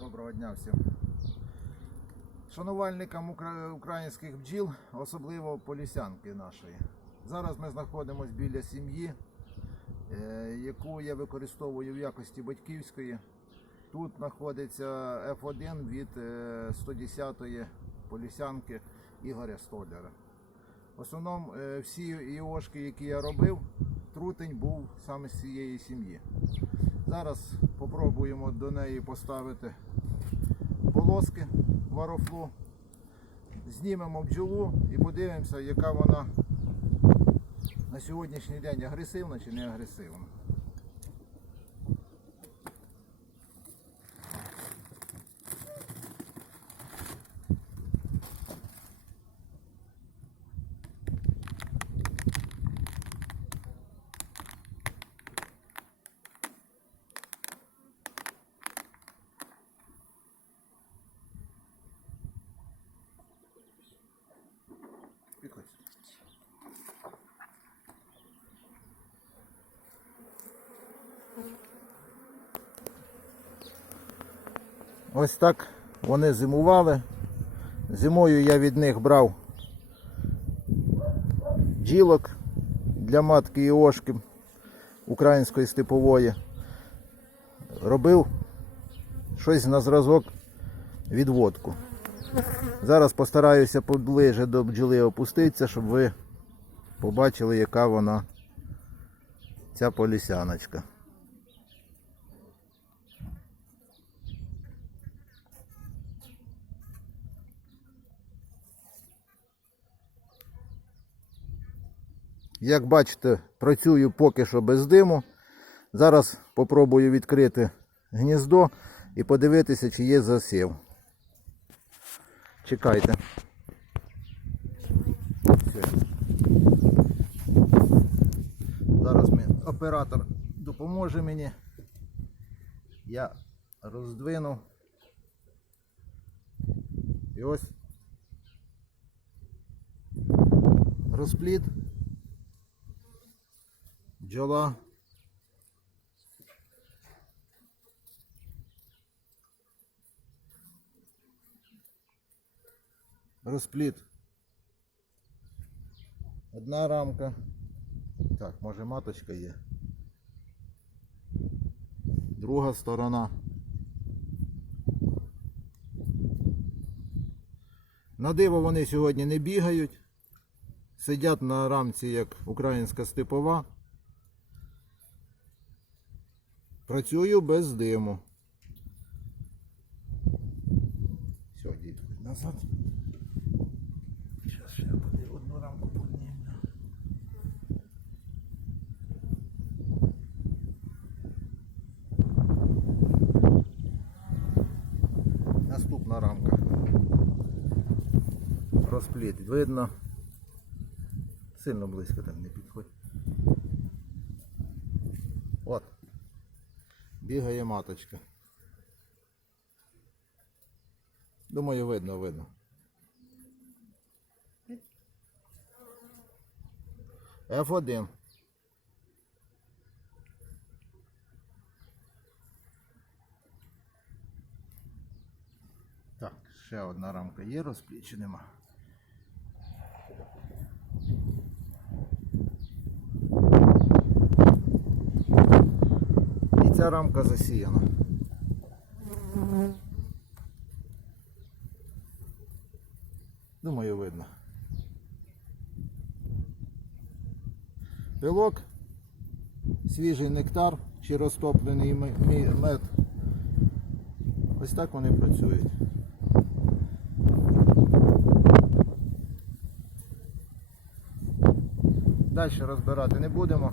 Доброго дня всім. Шанувальникам українських бджіл, особливо полісянки нашої. Зараз ми знаходимося біля сім'ї, е, яку я використовую в якості батьківської. Тут знаходиться F1 від е, 110-ї полісянки Ігоря Столяра. В основному е, всі іошки, які я робив, трутень був саме з цієї сім'ї. Зараз спробуємо до неї поставити полоски варофлу, знімемо бджолу і подивимося, яка вона на сьогоднішній день агресивна чи не агресивна. Підходь. Ось так вони зимували. Зимою я від них брав джілок для матки і ошки української степової. Робив щось на зразок відводку. Зараз постараюся поближе до бджоли опуститися, щоб ви побачили, яка вона ця полісяночка. Як бачите, працюю поки що без диму. Зараз попробую відкрити гніздо і подивитися, чи є засів. Чекайте. Зараз ми, оператор допоможе мені. Я роздвину. І ось розпліт. Бджола. Розпліт. Одна рамка. Так, може маточка є. Друга сторона. На диво вони сьогодні не бігають. Сидять на рамці як українська степова. Працюю без диму. Все, дід, назад. Зараз ще буде одну рамку піднімемо. Наступна рамка. Розпліт. Видно. Сильно близько там не підходь. Бігає маточка. Думаю, видно, видно. F1. Так, ще одна рамка є, розпліт чи нема. Ця рамка засіяна. Думаю, видно. Пилок, свіжий нектар чи розтоплений мед. Ось так вони працюють. Далі розбирати не будемо.